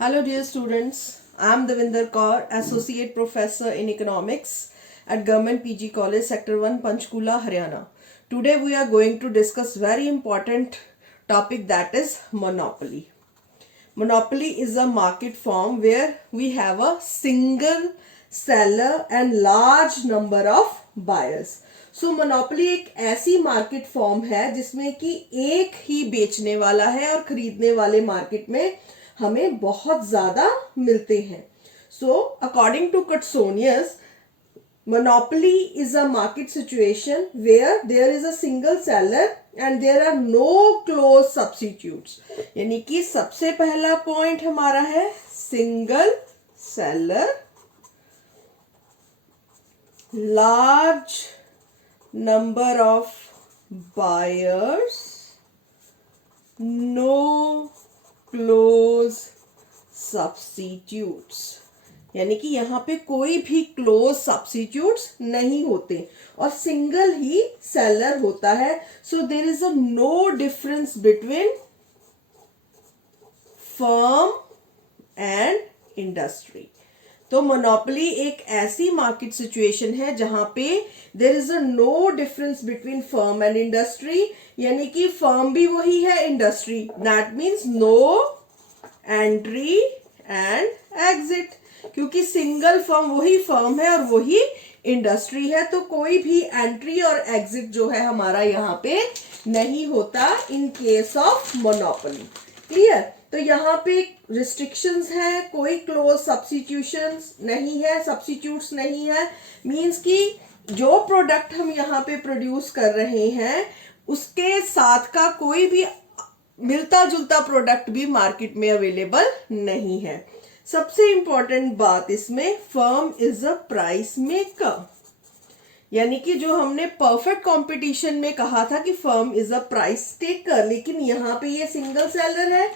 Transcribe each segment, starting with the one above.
Hello, dear students. I am Devinder Kaur, Associate Professor in Economics at Government PG College, Sector 1, Panchkula, Haryana. Today we are going to discuss very important topic, that is monopoly. Monopoly is a market form where we have a single seller and large number of buyers. So monopoly एक ऐसी market form है जिसमें कि एक ही बेचने वाला है और खरीदने वाले मार्केट में हमें बहुत ज्यादा मिलते हैं. So according to Koutsoyiannis, monopoly is a market situation where there is a single seller and there are no close substitutes. यानी कि सबसे पहला पॉइंट हमारा है single seller, large number of buyers, no close substitutes. यानी कि यहाँ पे कोई भी क्लोज सब्स्टिट्यूट्स नहीं होते और सिंगल ही सेलर होता है. So there is a no difference between firm and industry. तो मोनोपोली एक ऐसी मार्केट सिचुएशन है जहां पे there is a no difference between firm and industry. यानी कि फर्म भी वही है, industry. That means no entry and exit, क्योंकि सिंगल फर्म वही फर्म है और वही इंडस्ट्री है. तो कोई भी एंट्री और एग्जिट जो है हमारा यहाँ पे नहीं होता in case of monopoly. Clear? तो यहाँ पे रिस्ट्रिक्शंस हैं, कोई क्लोज सब्स्टिट्यूशंस नहीं है, सब्स्टिट्यूट्स नहीं है. मींस कि जो प्रोडक्ट हम यहाँ पे प्रोड्यूस कर रहे हैं उसके साथ का कोई भी मिलता जुलता प्रोडक्ट भी मार्केट में अवेलेबल नहीं है. सबसे इंपॉर्टेंट बात इसमें, firm is a price maker. यानी कि जो हमने परफेक्ट कंपटीशन में कहा था कि firm is a price taker, लेकिन यहाँ पे ये सिंगल सेलर है,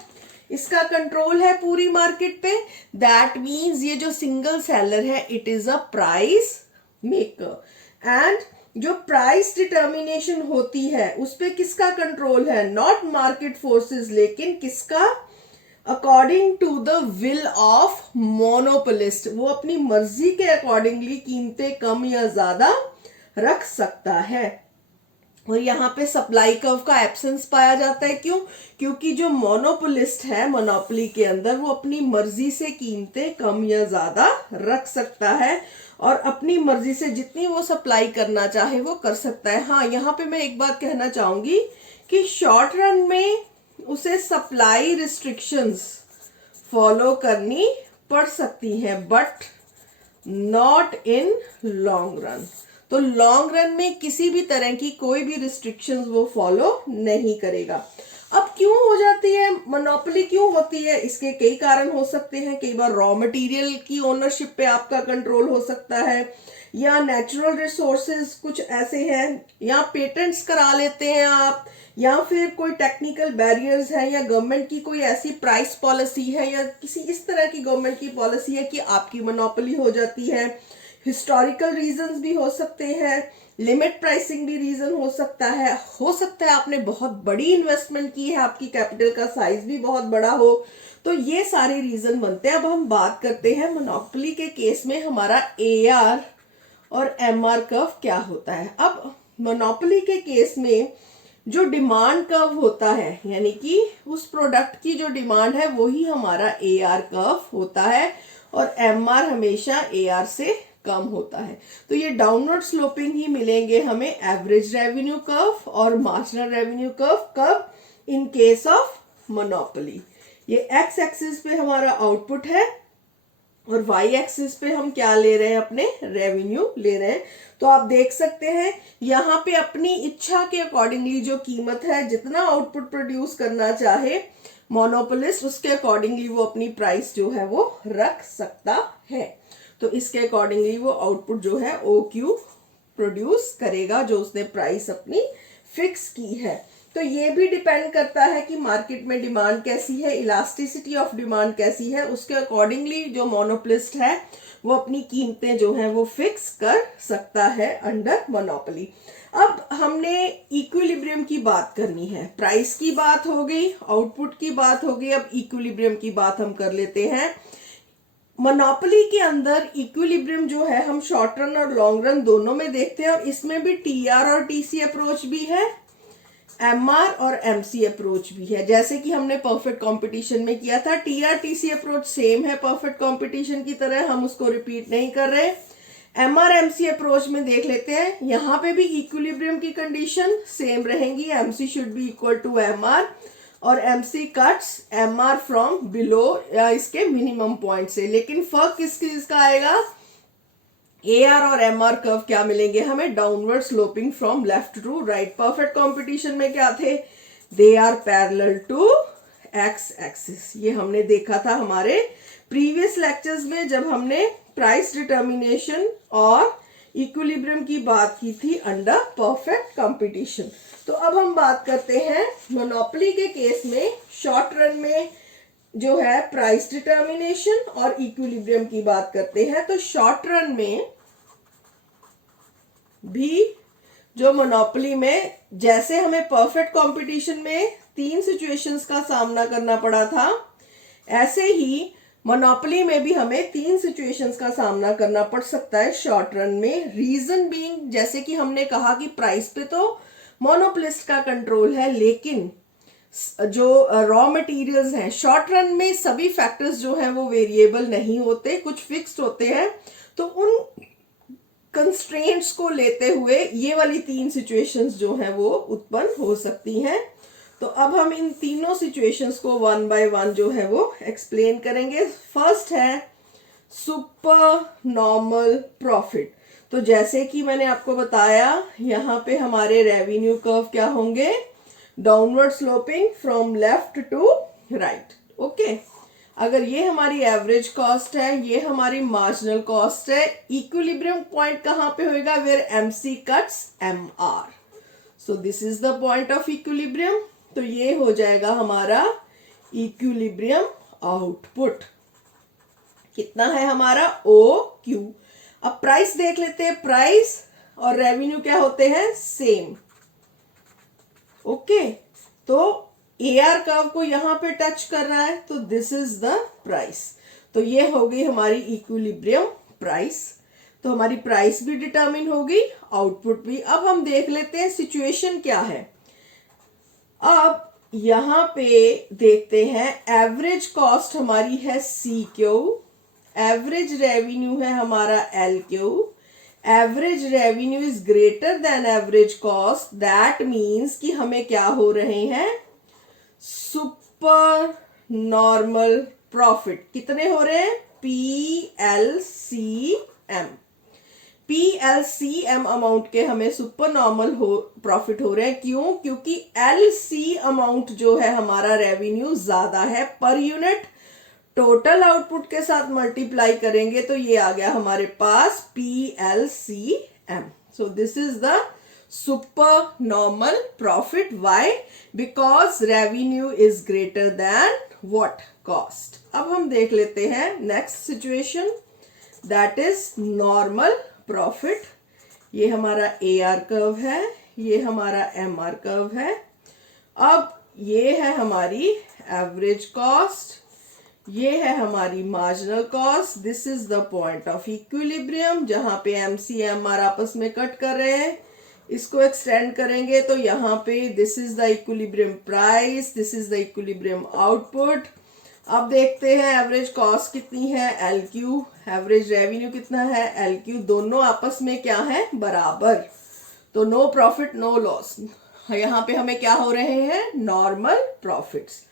इसका कंट्रोल है पूरी मार्केट पे. दैट मीन्स ये जो सिंगल सेलर है it is a price maker. And जो प्राइस डिटर्मिनेशन होती है उस पे किसका कंट्रोल है? नॉट मार्केट फोर्सेस, लेकिन किसका? According to the will of monopolist. वो अपनी मर्जी के अकॉर्डिंगली कीमतें कम या ज्यादा रख सकता है. और यहाँ पे सप्लाई कर्व का एब्सेंस पाया जाता है. क्यों? क्योंकि जो मोनोपोलिस्ट है मोनोपोली के अंदर वो अपनी मर्जी से कीमतें कम या ज्यादा रख सकता है और अपनी मर्जी से जितनी वो सप्लाई करना चाहे वो कर सकता है. हाँ, यहाँ पे मैं एक बात कहना चाहूंगी कि शॉर्ट रन में उसे सप्लाई रिस्ट्रिक्शंस फॉलो करनी पड़ सकती हैं, but not in long run. तो लॉन्ग रन में किसी भी तरह की कोई भी रिस्ट्रिक्शंस वो फॉलो नहीं करेगा. अब क्यों हो जाती है मोनोपोली, क्यों होती है? इसके कई कारण हो सकते हैं. कई बार रॉ मटेरियल की ओनरशिप पे आपका कंट्रोल हो सकता है, या नेचुरल रिसोर्सेज कुछ ऐसे हैं, या पेटेंट्स करा लेते हैं आप, या फिर कोई टेक्निकल बैरियर्स है, या गवर्नमेंट की कोई ऐसी प्राइस पॉलिसी है, या किसी इस तरह की गवर्नमेंट की पॉलिसी है कि आपकी मोनोपोली हो जाती है. हिस्टोरिकल रीजंस भी हो सकते हैं, लिमिट प्राइसिंग भी रीजन हो सकता है. हो सकता है आपने बहुत बड़ी इन्वेस्टमेंट की है, आपकी कैपिटल का साइज भी बहुत बड़ा हो. तो ये सारे रीजन बनते हैं. अब हम बात करते हैं मोनोपोली के केस में हमारा AR और MR कर्व क्या होता है. अब मोनोपोली के केस में जो डिमांड कर्व होता है, यानी कि उस प्रोडक्ट की जो डिमांड है वही हमारा AR कर्व होता है और MR हमेशा AR से कम होता है. तो ये डाउनवर्ड स्लोपिंग ही मिलेंगे हमें एवरेज रेवेन्यू कर्व और मार्जिनल रेवेन्यू कर्व. कब? In case of monopoly. ये एक्स एक्सिस पे हमारा आउटपुट है और वाई एक्सिस पे हम क्या ले रहे हैं? अपने रेवेन्यू ले रहे हैं. तो आप देख सकते हैं यहाँ पे अपनी इच्छा के अकॉर्डिंगली जो कीमत है, जितना आउटपुट प्रोड्यूस करना चाहे मोनोपोलिस्ट, उसके अकॉर्डिंगली वो अपनी प्राइस जो है वो रख सकता है. तो इसके अकॉर्डिंगली वो आउटपुट जो है OQ प्रोड्यूस करेगा जो उसने प्राइस अपनी फिक्स की है. तो ये भी डिपेंड करता है कि मार्केट में डिमांड कैसी है, इलास्टिसिटी ऑफ डिमांड कैसी है, उसके अकॉर्डिंगली जो मोनोपोलिस्ट है वो अपनी कीमतें जो हैं वो फिक्स कर सकता है अंडर मोनोपोली। अब हमने इक्विलिब्रियम की बात करनी है, प्राइस की बात हो गई, आउटपुट की बात हो गई, अब इक्विलिब्रियम की बात हम कर लेते हैं। मोनोपोली के अंदर इक्विलिब्रियम जो है हम शॉर्ट रन और लॉन्ग रन दोनों में देखते हैं, और इसमें भी टीआर और टीसी अप्रोच भी है, एमआर और एमसी अप्रोच भी है, जैसे कि हमने परफेक्ट कंपटीशन में किया था। टीआर टीसी अप्रोच सेम है परफेक्ट कंपटीशन की तरह, हम उसको रिपीट नहीं कर रहे। एमआर एमसी अप्रोच में देख लेते हैं, यहां पे भी इक्विलिब्रियम की कंडीशन सेम रहेंगी, MC should be equal to MR, और MC cuts MR from below या इसके मिनिमम पॉइंट से। लेकिन फर्क किस चीज का आएगा, एआर और एमआर कर्व क्या मिलेंगे हमें, downward sloping from left to right. Perfect competition में क्या थे, they are parallel to X axis, ये हमने देखा था हमारे प्रीवियस लेक्चर्स में जब हमने प्राइस डिटर्मिनेशन और इक्विलिब्रियम की बात की थी अंडर परफेक्ट कंपटीशन। तो अब हम बात करते हैं मोनोपोली के केस में, शॉर्ट रन में जो है प्राइस डिटर्मिनेशन और इक्विलिब्रियम की बात करते हैं। तो शॉर्ट रन में भी जो मोनोपोली में जैसे हमें परफेक्ट कंपटीशन में 3 सिचुएशंस का सामना करना पड़ा था, ऐसे ही मोनोपोली में भी हमें 3 सिचुएशंस का सामना करना पड़ सकता है शॉर्ट रन में। रीजन बीइंग, जैसे कि हमने कहा कि प्राइस पे तो मोनोपोलिस्ट का कंट्रोल है, लेकिन जो रॉ मटेरियल्स हैं शॉर्ट रन में सभी फैक्टर्स जो हैं वो वेरिएबल नहीं होते, कुछ फिक्स्ड होते हैं। तो उन कंस्ट्रेंट्स को लेते हुए ये वाली 3 सिचुएशंस जो हैं वो उत्पन्न हो सकती हैं। तो अब हम इन तीनों सिचुएशंस को वन बाय वन जो है वो एक्सप्लेन करेंगे। फर्स्ट है सुपर नॉर्मल प्रॉफिट। तो जैसे कि मैंने आपको बताया, यहाँ पे हमारे रेवेन्यू कर्व क्या होंगे, downward sloping from left to right. Okay, अगर ये हमारी एवरेज कॉस्ट है, ये हमारी मार्जिनल कॉस्ट है, इक्विलिब्रियम पॉइंट कहां पे होएगा, where MC cuts MR, so this is the point of equilibrium. तो ये हो जाएगा हमारा इक्विलिब्रियम आउटपुट, कितना है हमारा ओ क्यू। अब प्राइस देख लेते हैं, प्राइस और रेवेन्यू क्या होते हैं, सेम। ओके, तो एआर कर्व को यहां पे टच कर रहा है, तो दिस इज द प्राइस। तो ये हो गई हमारी इक्विलिब्रियम प्राइस। तो हमारी प्राइस भी डिटरमिन होगी, आउटपुट भी। अब हम देख लेते हैं सिचुएशन क्या है। अब यहां पे देखते हैं, एवरेज कॉस्ट हमारी है सी क्यू, एवरेज रेवेन्यू है हमारा L Q, average revenue is greater then average cost, that means कि हमें क्या हो रहे हैं, सुपर नॉर्मल प्रॉफिट। कितने हो रहे हैं, PLCM, PLCM अमाउंट के हमें सुपर नॉर्मल प्रॉफिट हो रहे हैं। क्यों, क्योंकि LC अमाउंट जो है हमारा रेवेन्यू ज्यादा है पर यूनिट, टोटल आउटपुट के साथ मल्टीप्लाई करेंगे तो ये आ गया हमारे पास PLCM। So this is the super normal profit. Why, because revenue is greater than what, cost. अब हम देख लेते हैं next situation, that is normal profit. ये हमारा AR कर्व है, ये हमारा MR कर्व है। अब ये है हमारी एवरेज कॉस्ट, ये है हमारी marginal cost, this is the point of equilibrium जहां पे MC MR आपस में कट कर रहे हैं। इसको एक्सटेंड करेंगे तो यहाँ पे this is the equilibrium price, this is the equilibrium output. अब देखते हैं एवरेज कॉस्ट कितनी है, LQ, एवरेज रेवेन्यू कितना है, LQ, दोनों आपस में क्या है, बराबर। तो नो प्रॉफिट नो लॉस, यहाँ पे हमें क्या हो रहे हैं, नॉर्मल प्रॉफिट्स।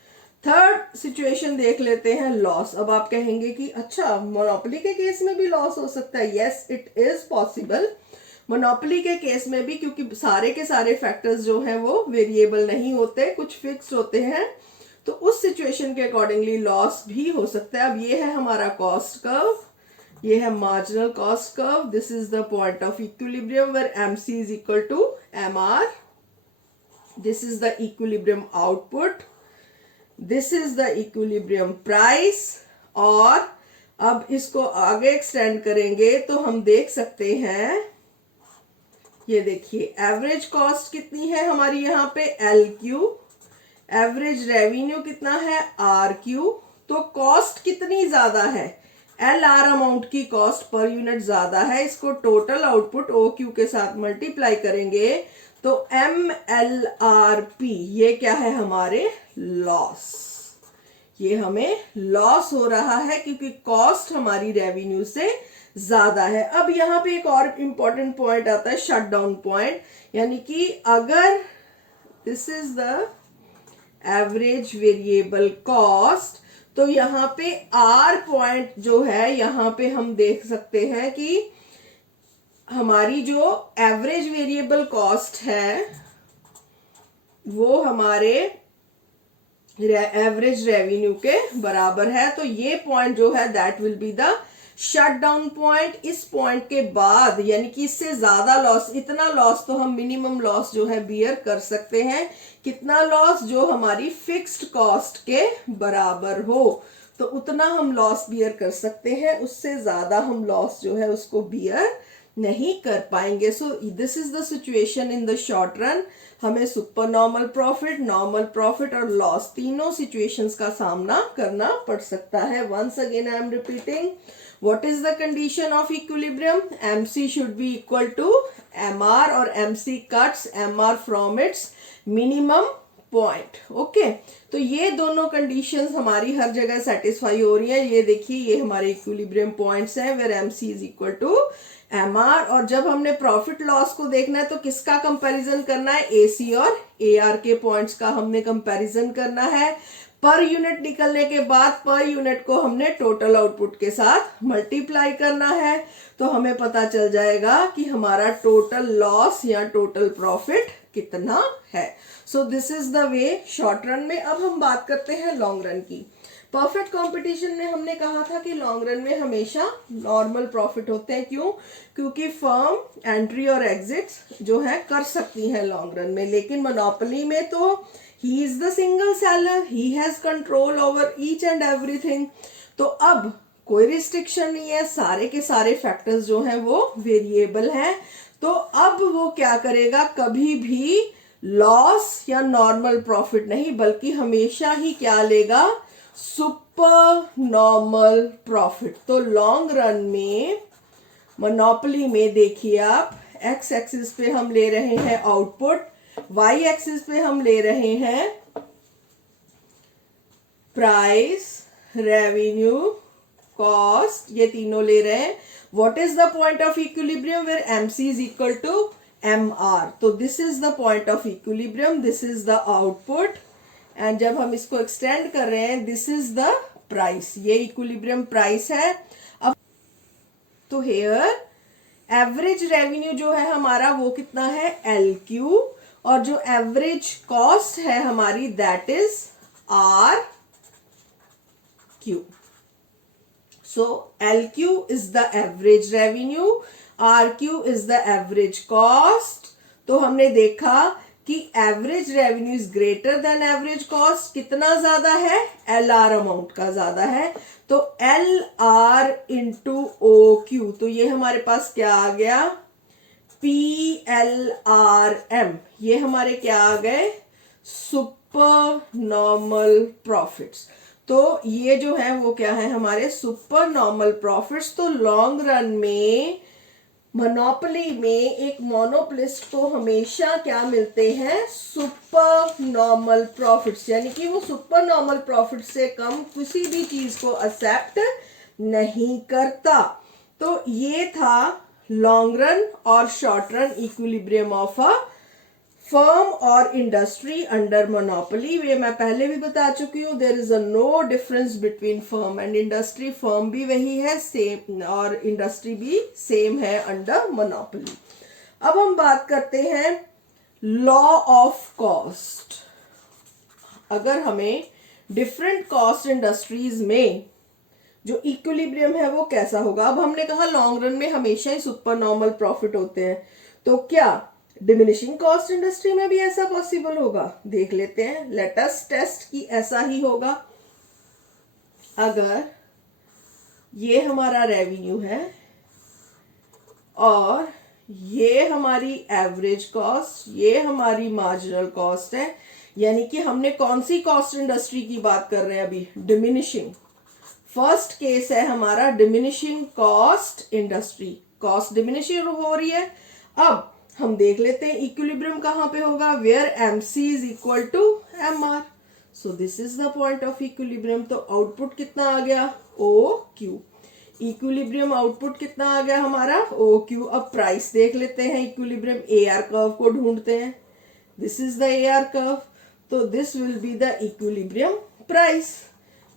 थर्ड सिचुएशन देख लेते हैं, लॉस। अब आप कहेंगे कि अच्छा मोनोपोली के केस में भी लॉस हो सकता है। Yes, it is possible monopoly के केस में भी, क्योंकि सारे के सारे फैक्टर्स जो हैं वो वेरिएबल नहीं होते, कुछ फिक्स्ड होते हैं। तो उस सिचुएशन के अकॉर्डिंगली लॉस भी हो सकता है। अब ये है हमारा कॉस्ट कर्व, ये है marginal cost curve, this is the point of equilibrium where MC is equal to MR। This is the equilibrium output, this is the equilibrium price. और अब इसको आगे एक्सटेंड करेंगे तो हम देख सकते हैं, ये देखिए एवरेज कॉस्ट कितनी है हमारी यहाँ पे LQ, एवरेज रेवेन्यू कितना है RQ। तो कॉस्ट कितनी ज्यादा है, LR अमाउंट की कॉस्ट पर यूनिट ज्यादा है। इसको टोटल आउटपुट OQ के साथ मल्टीप्लाई करेंगे तो MLRP, ये क्या है हमारे लॉस, ये हमें लॉस हो रहा है क्योंकि कॉस्ट हमारी रेवेन्यू से ज्यादा है। अब यहाँ पे एक और इंपॉर्टेंट पॉइंट आता है शट डाउन पॉइंट, यानी कि अगर this is the average variable cost, तो यहाँ पे R पॉइंट जो है यहाँ पे हम देख सकते हैं कि हमारी जो एवरेज वेरिएबल कॉस्ट है वो हमारे एवरेज रेवेन्यू के बराबर है। तो ये पॉइंट जो है that will be the shut down point. इस पॉइंट के बाद यानी कि इससे ज्यादा लॉस, इतना लॉस तो हम मिनिमम लॉस जो है बियर कर सकते हैं। कितना लॉस, जो हमारी फिक्स्ड कॉस्ट के बराबर हो तो उतना हम लॉस बियर कर सकते हैं, उससे ज्यादा हम लॉस जो है उसको बियर नहीं कर पाएंगे। So this is the situation in the short run. हमें super normal profit, normal profit और लॉस तीनों सिचुएशंस का सामना करना पड़ सकता है। Once again I am repeating, what is the condition of equilibrium? MC should be equal to MR और MC cuts MR from its minimum point. Okay, तो ये दोनों conditions हमारी हर जगह satisfy हो रही है। ये देखिए ये हमारे equilibrium points हैं where MC is equal to MR। और जब हमने प्रॉफिट लॉस को देखना है तो किसका कंपैरिजन करना है, AC और AR के पॉइंट्स का हमने कंपैरिजन करना है। पर यूनिट निकलने के बाद पर यूनिट को हमने टोटल आउटपुट के साथ मल्टीप्लाई करना है तो हमें पता चल जाएगा कि हमारा टोटल लॉस या टोटल प्रॉफिट कितना है। सो this is the way short run में। अब हम बात करते हैं लॉन्ग रन की। परफेक्ट कंपटीशन में हमने कहा था कि लॉन्ग रन में हमेशा नॉर्मल प्रॉफिट होते हैं। क्यों? क्योंकि फर्म एंट्री और एग्जिट जो है कर सकती है लॉन्ग रन में, लेकिन मोनोपोली में तो he is the single seller, he has control over each and everything। तो अब कोई रिस्ट्रिक्शन नहीं है, सारे के सारे फैक्टर्स जो हैं वो वेरिएबल हैं। तो अब वो क्या करेगा, कभी भी लॉस या नॉर्मल प्रॉफिट नहीं बल्कि हमेशा ही क्या लेगा, सुपर नॉर्मल प्रॉफिट। तो लॉन्ग रन में मोनोपोली में देखिए आप, एक्स एक्सिस पे हम ले रहे हैं आउटपुट, वाई एक्सिस पे हम ले रहे हैं प्राइस, रेवेन्यू, कॉस्ट, ये तीनों ले रहे हैं। What is the point of equilibrium where MC is equal to MR। तो this is the point of equilibrium, this is the output and जब हम इसको एक्सटेंड कर रहे हैं दिस इज द प्राइस, ये इक्विलिब्रियम प्राइस है। अब तो हेयर एवरेज रेवेन्यू जो है हमारा वो कितना है, LQ, और जो एवरेज कॉस्ट है हमारी that is RQ। So LQ is the average revenue, RQ is the average cost. तो हमने देखा कि average revenue is greater then average cost. कितना ज्यादा है, LR अमाउंट का ज्यादा है। तो LR इंटू OQ, तो ये हमारे पास क्या आ गया, PLRM। ये हमारे क्या आ गए, सुपर नॉर्मल प्रॉफिट्स। तो ये जो है वो क्या है, हमारे सुपर नॉर्मल प्रॉफिट्स। तो लॉन्ग रन में मोनोपोली में एक मोनोपोलिस्ट को हमेशा क्या मिलते हैं, सुपर नॉर्मल प्रॉफिट्स, यानी कि वो सुपर नॉर्मल प्रॉफिट से कम किसी भी चीज को एक्सेप्ट नहीं करता। तो ये था लॉन्ग रन और short run equilibrium of a firm और इंडस्ट्री अंडर मोनोपोली। वे मैं पहले भी बता चुकी हूँ, there is a no difference between firm and industry. Firm भी वही है सेम और इंडस्ट्री भी सेम है अंडर मोनोपोली। अब हम बात करते हैं लॉ ऑफ कॉस्ट। अगर हमें डिफरेंट कॉस्ट इंडस्ट्रीज में जो इक्विलिब्रियम है वो कैसा होगा। अब हमने कहा लॉन्ग रन में हमेशा ही सुपर नॉर्मल प्रॉफिट होते हैं, तो क्या डिमिनिशिंग कॉस्ट इंडस्ट्री में भी ऐसा पॉसिबल होगा, देख लेते हैं। लेट अस टेस्ट कि ऐसा ही होगा। अगर ये हमारा रेवेन्यू है और ये हमारी एवरेज कॉस्ट, ये हमारी मार्जिनल कॉस्ट है, यानी कि हमने कौन सी कॉस्ट इंडस्ट्री की बात कर रहे हैं अभी, डिमिनिशिंग। फर्स्ट केस है हमारा diminishing cost industry, cost diminishing हो रही है। अब हम देख लेते हैं इक्विलिब्रियम कहां पे होगा, where MC is equal to MR। So this is the point of equilibrium. तो आउटपुट कितना आ गया, OQ। इक्विलिब्रियम आउटपुट कितना आ गया हमारा, OQ। अब प्राइस देख लेते हैं, इक्विलिब्रियम AR कर्व को ढूंढते हैं। This is the AR curve, तो this will be the equilibrium price.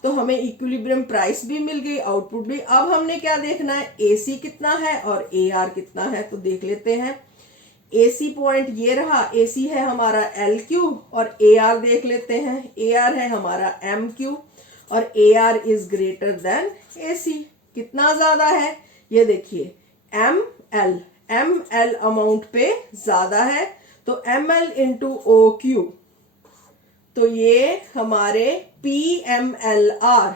तो हमें इक्विलिब्रियम प्राइस भी मिल गई, आउटपुट भी। अब हमने क्या देखना है, AC कितना है और AR कितना है। तो देख लेते हैं, AC पॉइंट ये रहा, AC है हमारा LQ और AR देख लेते हैं, AR है हमारा MQ और AR is greater than AC। कितना ज्यादा है ये देखिए, ML अमाउंट पे ज्यादा है, तो ML इंटू OQ, तो ये हमारे PMLR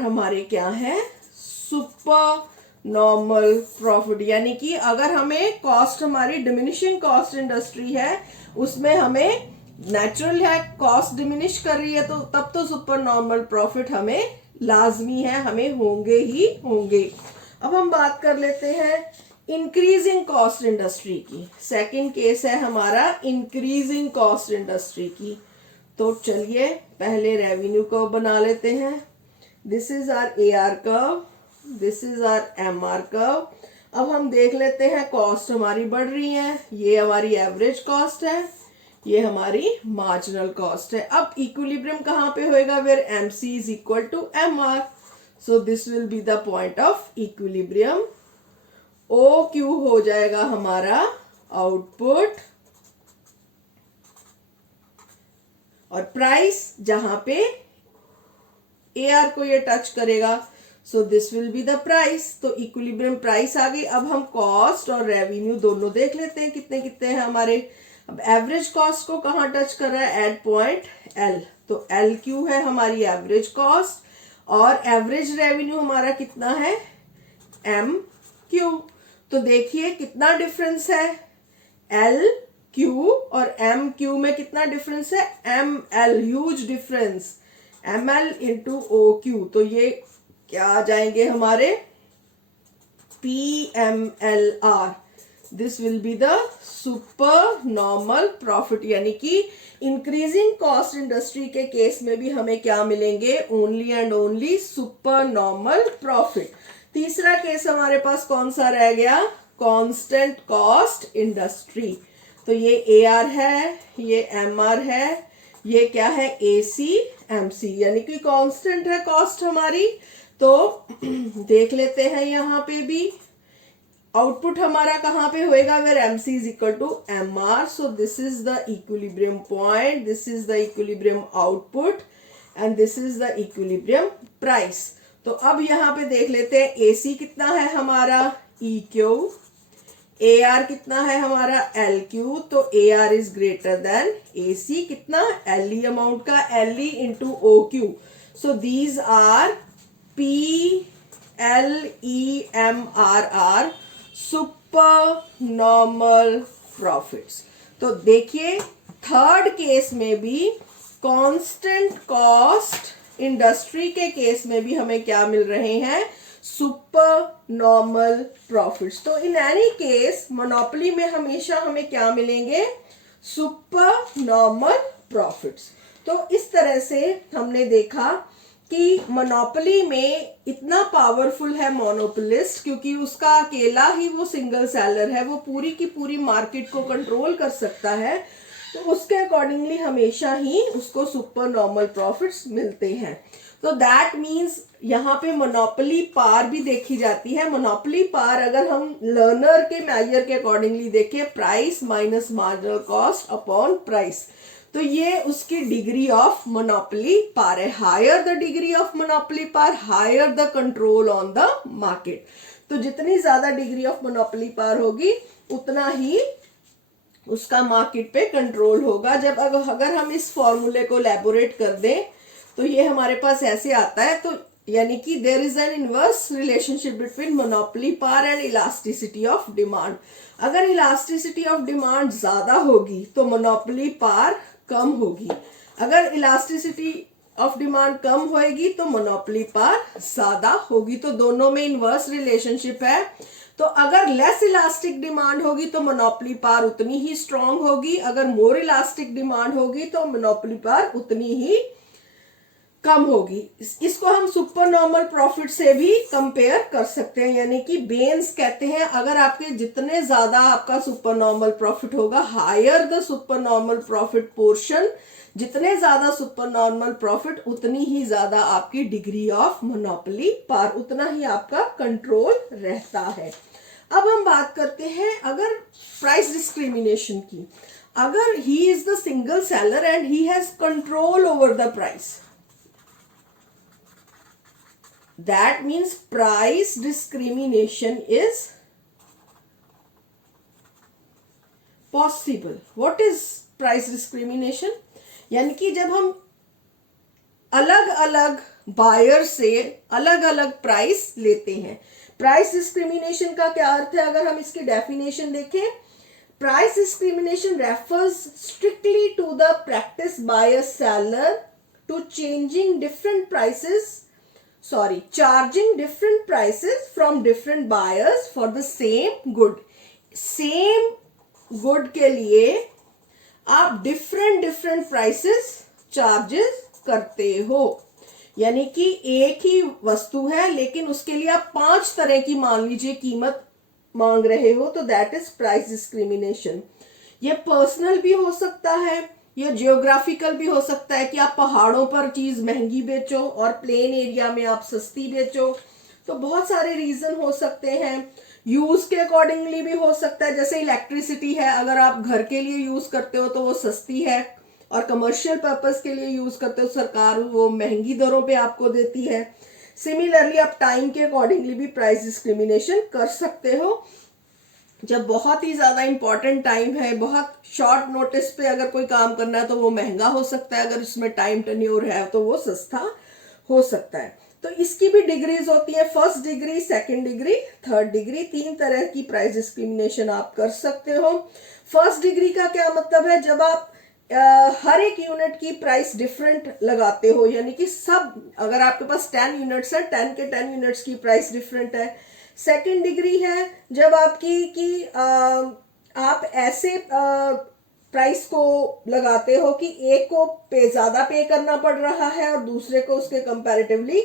हमारे क्या है, सुपर नॉर्मल प्रॉफिट। यानी कि अगर हमें कॉस्ट, हमारी डिमिनिशिंग कॉस्ट इंडस्ट्री है, उसमें हमें नेचुरल है कॉस्ट डिमिनिश कर रही है, तो तब तो सुपर नॉर्मल प्रॉफिट हमें लाजमी है, हमें होंगे ही होंगे। अब हम बात कर लेते हैं इंक्रीजिंग कॉस्ट इंडस्ट्री की। सेकंड केस है हमारा इंक्रीजिंग कॉस्ट इंडस्ट्री की। तो चलिए पहले रेवेन्यू कर्व बना लेते हैं। This is our AR curve, this is our MR curve. अब हम देख लेते हैं कॉस्ट हमारी बढ़ रही है, ये हमारी एवरेज कॉस्ट है, ये हमारी मार्जिनल कॉस्ट है। अब इक्विलिब्रियम कहां पे होएगा, where MC is equal to MR। So this will be the point of equilibrium. OQ हो जाएगा हमारा आउटपुट और प्राइस जहां पे AR को ये टच करेगा, सो this will be the price. तो इक्विलिब्रियम प्राइस आ गई। अब हम कॉस्ट और रेवेन्यू दोनों देख लेते हैं कितने कितने हैं हमारे। अब एवरेज कॉस्ट को कहां टच कर रहा है, एट पॉइंट L, तो LQ है हमारी एवरेज कॉस्ट और एवरेज रेवेन्यू हमारा कितना है, MQ। तो देखिए कितना डिफरेंस है, LQ और MQ में कितना डिफरेंस है, ML, huge difference, ML into OQ। तो ये क्या आ जाएंगे हमारे, PMLR। This will be the super normal profit. यानी कि इंक्रीजिंग कॉस्ट इंडस्ट्री के केस में भी हमें क्या मिलेंगे, only and only super normal profit. तीसरा केस हमारे पास कौन सा रह गया, कांस्टेंट कॉस्ट इंडस्ट्री। तो ये AR है, ये MR है, ये क्या है, AC MC, यानी कि कांस्टेंट है कॉस्ट हमारी। तो देख लेते हैं यहाँ पे भी आउटपुट हमारा कहां पे होएगा, where MC is equal to MR। So this is the equilibrium point, this is the equilibrium output and this is the equilibrium price. तो अब यहाँ पे देख लेते हैं AC कितना है हमारा, EQ, AR कितना है हमारा, LQ। तो AR is greater than AC, कितना, LE अमाउंट का, LE into OQ। So these are PLEMRR, super normal profits. तो देखिए थर्ड केस में भी, कांस्टेंट कॉस्ट इंडस्ट्री के केस में भी हमें क्या मिल रहे हैं, सुपर नॉर्मल प्रॉफिट्स। तो इन एनी केस मोनोपोली में हमेशा हमें क्या मिलेंगे, सुपर नॉर्मल प्रॉफिट्स। तो इस तरह से हमने देखा कि मोनोपोली में इतना पावरफुल है मोनोपोलिस्ट, क्योंकि उसका अकेला ही वो सिंगल सेलर है, वो पूरी की पूरी मार्केट को कंट्रोल कर सकता है। तो उसके अकॉर्डिंगली हमेशा ही उसको सुपर नॉर्मल प्रॉफिट्स मिलते हैं। तो दैट मीन्स यहाँ पे मोनोपोली पार भी देखी जाती है। मोनोपोली पार अगर हम लर्नर के मेजर के अकॉर्डिंगली देखें, price minus marginal cost upon price, तो ये उसकी डिग्री ऑफ मोनोपोली पार है। Higher the degree of monopoly power, higher the control on the market. तो जितनी ज्यादा डिग्री ऑफ मोनोपोली पावर होगी उतना ही उसका मार्केट पे कंट्रोल होगा। जब अगर हम इस फॉर्मूले को एलैबोरेट कर दें तो ये हमारे पास ऐसे आता है, तो यानी कि there is an inverse relationship between monopoly power and elasticity of demand. अगर इलास्टिसिटी ऑफ डिमांड ज्यादा होगी तो मोनोपोली पावर कम होगी, अगर इलास्टिसिटी ऑफ डिमांड कम होएगी तो मोनोपोली पावर ज्यादा होगी। तो दोनों में इनवर्स रिलेशनशिप है। तो अगर लेस इलास्टिक डिमांड होगी तो मोनोपोली पावर उतनी ही स्ट्रांग होगी, अगर मोर इलास्टिक डिमांड होगी तो मोनोपोली पावर उतनी ही कम होगी। इसको हम सुपर नॉर्मल प्रॉफिट से भी कंपेयर कर सकते हैं, यानी कि बेन्स कहते हैं अगर आपके जितने ज्यादा आपका सुपर नॉर्मल प्रॉफिट होगा, higher the super normal profit portion, जितने ज्यादा सुपर नॉर्मल प्रॉफिट उतनी ही ज्यादा आपकी डिग्री ऑफ मोनोपोली पावर, उतना ही आपका कंट्रोल रहता है। अब हम बात करते हैं अगर प्राइस डिस्क्रिमिनेशन की। अगर he is the single seller and he has control over the price, that means price discrimination is possible. What is price discrimination? यानी कि जब हम अलग अलग बायर से अलग अलग प्राइस लेते हैं। प्राइस डिस्क्रिमिनेशन का क्या अर्थ है? अगर हम इसकी डेफिनेशन देखें, price discrimination refers strictly to the practice by a seller to charging different prices from different buyers for the same good. Same good के लिए आप different prices charges करते हो, यानी कि एक ही वस्तु है लेकिन उसके लिए आप 5 तरह की मान लीजिए कीमत मांग रहे हो, तो दैट इज प्राइस डिस्क्रिमिनेशन। ये पर्सनल भी हो सकता है, ये जियोग्राफिकल भी हो सकता है कि आप पहाड़ों पर चीज महंगी बेचो और प्लेन एरिया में आप सस्ती बेचो। तो बहुत सारे रीजन हो सकते हैं। यूज के अकॉर्डिंगली भी हो सकता है, जैसे इलेक्ट्रिसिटी है, अगर आप घर के लिए यूज करते हो तो वो सस्ती है और कमर्शियल पर्पस के लिए यूज करते हो सरकार वो महंगी दरों पे आपको देती है। सिमिलरली आप टाइम के अकॉर्डिंगली भी प्राइस डिस्क्रिमिनेशन कर सकते हो। जब बहुत ही ज्यादा इंपॉर्टेंट टाइम है, बहुत शॉर्ट नोटिस पे अगर कोई काम करना है तो वो महंगा हो सकता है, अगर इसमें टाइम टेन्योर है तो वो सस्ता हो सकता है। तो इसकी भी डिग्रीज होती है, first degree, second degree, third degree. 3 तरह की प्राइस डिस्क्रिमिनेशन आप कर सकते हो। फर्स्ट डिग्री का क्या मतलब है? जब आप हर एक यूनिट की प्राइस डिफरेंट लगाते हो, यानी कि सब, अगर आपके पास 10 यूनिट्स है, 10 के 10 यूनिट्स की प्राइस डिफरेंट है। सेकंड डिग्री है जब आपकी कि आप ऐसे प्राइस को लगाते हो कि एक को ज्यादा पे करना पड़ रहा है और दूसरे को उसके कंपैरेटिवली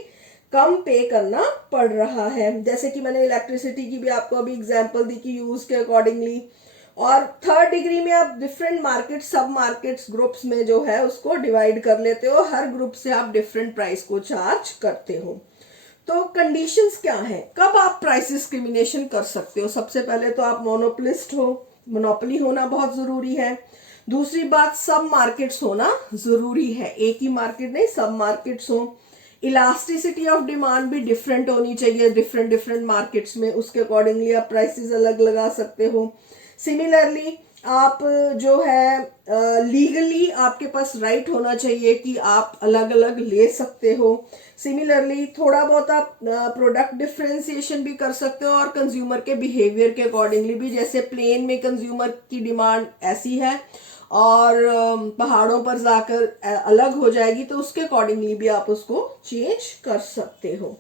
कम पे करना पड़ रहा है। जैसे कि मैंने इलेक्ट्रिसिटी की भी आपको अभी एग्जांपल दी कि यूज के अकॉर्डिंगली। और थर्ड डिग्री में आप डिफरेंट मार्केट, सब मार्केट्स, ग्रुप्स में जो है उसको डिवाइड कर लेते हो, हर ग्रुप से आप डिफरेंट प्राइस को चार्ज करते हो। तो कंडीशंस क्या हैं, कब आप प्राइस डिस्क्रिमिनेशन कर सकते हो? सबसे पहले तो आप मोनोपोलिस्ट हो, मोनोपोली होना बहुत जरूरी है। दूसरी बात, सब मार्केट्स होना जरूरी है, एक ही मार्केट नहीं, सब मार्केट्स हो। इलास्टिसिटी ऑफ डिमांड भी डिफरेंट होनी चाहिए डिफरेंट मार्केट्स में, उसके अकॉर्डिंगली आप प्राइसेस अलग लगा सकते हो। सिमिलरली आप जो है लीगली आपके पास राइट होना चाहिए कि आप अलग अलग ले सकते हो। सिमिलरली थोड़ा बहुत आप प्रोडक्ट डिफरेंशिएशन भी कर सकते हो और कंज्यूमर के बिहेवियर के अकॉर्डिंगली भी, जैसे प्लेन में कंज्यूमर की डिमांड ऐसी है और पहाड़ों पर जाकर अलग हो जाएगी, तो उसके अकॉर्डिंगली भी आप उसको चेंज कर सकते हो।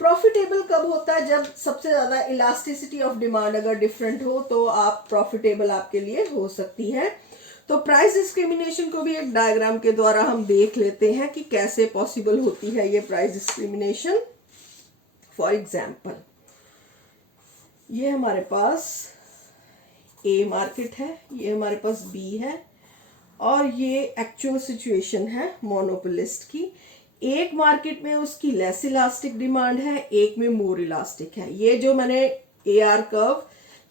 प्रॉफिटेबल कब होता है? जब सबसे ज्यादा इलास्टिसिटी ऑफ डिमांड अगर डिफरेंट हो तो आप प्रॉफिटेबल आपके लिए हो सकती है। तो प्राइस डिस्क्रिमिनेशन को भी एक डायग्राम के द्वारा हम देख लेते हैं कि कैसे पॉसिबल होती है ये प्राइस डिस्क्रिमिनेशन। फॉर एग्जाम्पल, ये हमारे पास ए मार्केट है, ये हमारे पास बी है और ये एक्चुअल सिचुएशन है मोनोपोलिस्ट की। एक मार्केट में उसकी लेस इलास्टिक डिमांड है, एक में मोर इलास्टिक है। ये जो मैंने AR कर्व,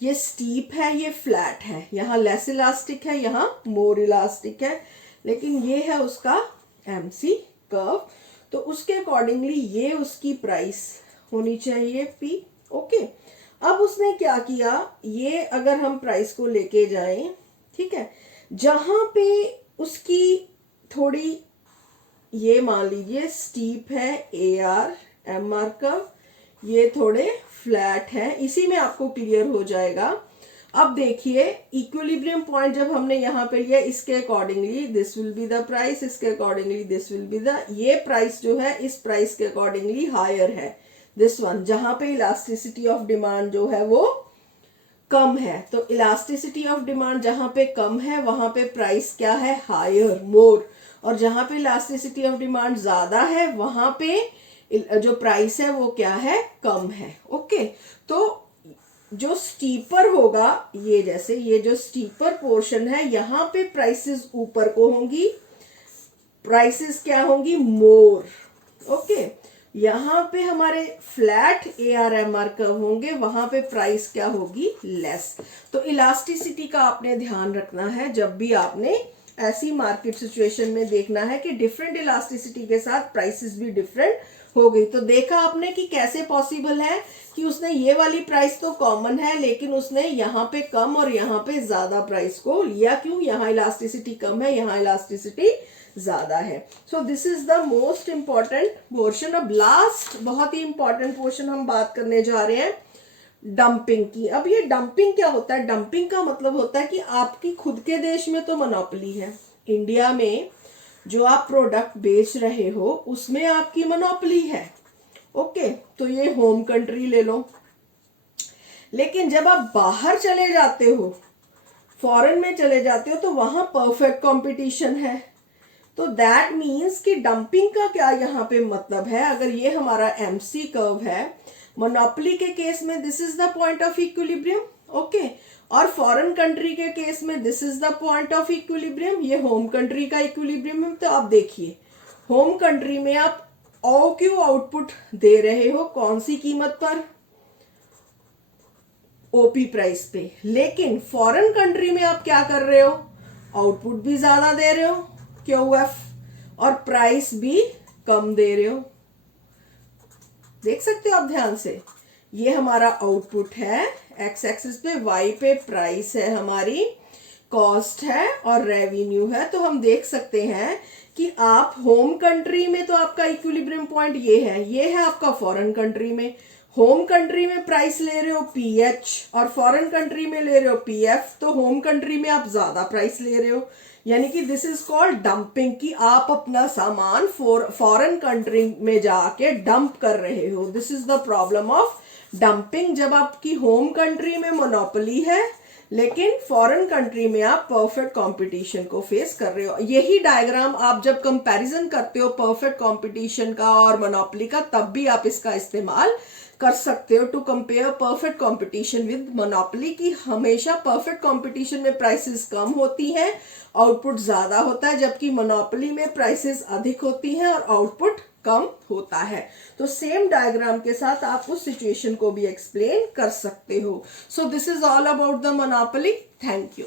ये स्टीप है, ये फ्लैट है, यहाँ लेस इलास्टिक है, यहाँ मोर इलास्टिक है, लेकिन ये है उसका MC कर्व। तो उसके अकॉर्डिंगली ये उसकी प्राइस होनी चाहिए P ओके, अब उसने क्या किया, ये अगर हम प्राइस को लेके जाएं, ठीक है, जहां पे उसकी थोड़ी, ये मान लीजिए स्टीप है AR MR कर्व, ये थोड़े फ्लैट है, इसी में आपको क्लियर हो जाएगा। अब देखिए इक्विलिब्रियम पॉइंट जब हमने यहाँ पे लिया, इसके accordingly this will be the price, इसके accordingly this will be the, ये प्राइस जो है इस प्राइस के अकॉर्डिंगली हायर है, दिस वन, जहां पे इलास्टिसिटी ऑफ डिमांड जो है वो कम है। तो इलास्टिसिटी ऑफ डिमांड जहां पे कम है वहां पे प्राइस क्या है, हायर, मोर, और जहां पे इलास्टिसिटी ऑफ डिमांड ज्यादा है वहां पे जो प्राइस है वो क्या है, कम है। ओके, तो जो स्टीपर होगा, ये जैसे ये जो स्टीपर पोर्शन है, यहाँ पे प्राइसेस ऊपर को होंगी, प्राइसेस क्या होंगी, मोर। ओके, यहाँ पे हमारे फ्लैट AR MR कर्व होंगे, वहां पे प्राइस क्या होगी, लेस। तो इलास्टिसिटी का आपने ध्यान रखना है जब भी आपने ऐसी मार्केट सिचुएशन में देखना है कि डिफरेंट इलास्टिसिटी के साथ प्राइसेस भी डिफरेंट हो गई। तो देखा आपने कि कैसे पॉसिबल है कि उसने ये वाली प्राइस तो कॉमन है लेकिन उसने यहाँ पे कम और यहाँ पे ज्यादा प्राइस को लिया, क्यों, यहाँ इलास्टिसिटी कम है, यहाँ इलास्टिसिटी ज्यादा है। सो this is the most important portion. अब लास्ट बहुत ही इंपॉर्टेंट पोर्शन हम बात करने जा रहे हैं डंपिंग की। अब ये डंपिंग क्या होता है, डंपिंग का मतलब होता है कि आपकी खुद के देश में तो मोनोपोली है, इंडिया में जो आप प्रोडक्ट बेच रहे हो उसमें आपकी मोनोपोली है। ओके, तो ये होम कंट्री ले लो, लेकिन जब आप बाहर चले जाते हो, फॉरेन में चले जाते हो, तो वहां परफेक्ट कंपटीशन है। तो दैट मीन्स कि डंपिंग का क्या यहाँ पे मतलब है, अगर ये हमारा MC कर्व है, मोनोपोली के केस में this is the point of equilibrium, okay, और फॉरेन कंट्री के केस में this is the point of equilibrium, ये होम कंट्री का इक्विलिब्रियम है। तो आप देखिए, होम कंट्री में आप OQ आउटपुट दे रहे हो, कौन सी कीमत पर, OP प्राइस पे, लेकिन फॉरेन कंट्री में आप क्या कर रहे हो, आउटपुट भी ज्यादा दे रहे हो QF, और प्राइस भी कम दे रहे हो। देख सकते हो आप ध्यान से, ये हमारा आउटपुट है X एक्सिस पे, Y पे प्राइस है, हमारी कॉस्ट है और रेवेन्यू है। तो हम देख सकते हैं कि आप होम कंट्री में तो आपका इक्विलिब्रियम पॉइंट ये है आपका फॉरेन कंट्री में, होम कंट्री में प्राइस ले रहे हो PH और फॉरेन कंट्री में ले रहे हो PF, तो होम कंट्री में आप ज्यादा प्राइस ले रहे हो, यानी कि दिस इज कॉल्ड डंपिंग, कि आप अपना सामान फॉरेन कंट्री में जाके डंप कर रहे हो। This is the problem of dumping, जब आपकी होम कंट्री में मोनोपोली है लेकिन फॉरेन कंट्री में आप परफेक्ट कंपटीशन को फेस कर रहे हो। यही डायग्राम आप जब कंपैरिजन करते हो परफेक्ट कंपटीशन का और मोनोपोली का, तब भी आप इसका इस्तेमाल कर सकते हो to compare perfect competition with monopoly, की हमेशा परफेक्ट कंपटीशन में प्राइसेस कम होती हैं, आउटपुट ज्यादा होता है, जबकि मोनोपोली में प्राइसेस अधिक होती हैं और आउटपुट कम होता है। तो सेम डायग्राम के साथ आप उस सिचुएशन को भी एक्सप्लेन कर सकते हो। सो this is all about the monopoly. Thank you.